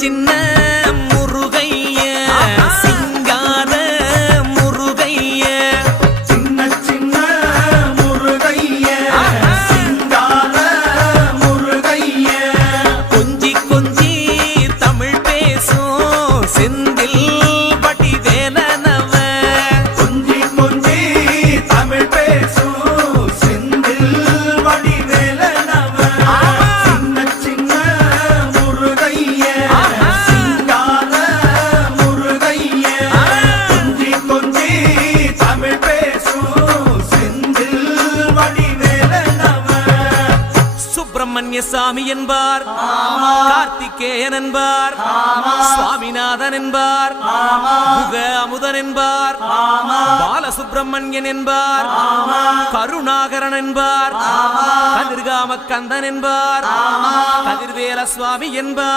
சின்ன முருகைய சிங்கார முருகைய சின்ன சின்ன முருகைய சிங்கார முருகைய கொஞ்சி கொஞ்சி தமிழ் பேசும் செந்தில் வடிவேலனவ கொஞ்சி கொஞ்சி தமிழ் பேசும் செந்தில் வடிவேலனவ சின்ன சின்ன முருகைய சிங்கார முருகைய கொஞ்சி கொஞ்சி தமிழ் பேசும் செந்தில் வடிவேலனவ சுப்பிரமணிய சாமி என்பார், கார்த்திகேயன் என்பார், சுவாமிநாதன் என்பார், முக அமுதன் என்பார், பாலசுப்பிரமணியன் என்பார், கருணாகரன் என்பார், கதிர்காம கந்தன் என்பார், கதிர்வேல சுவாமி என்பார்.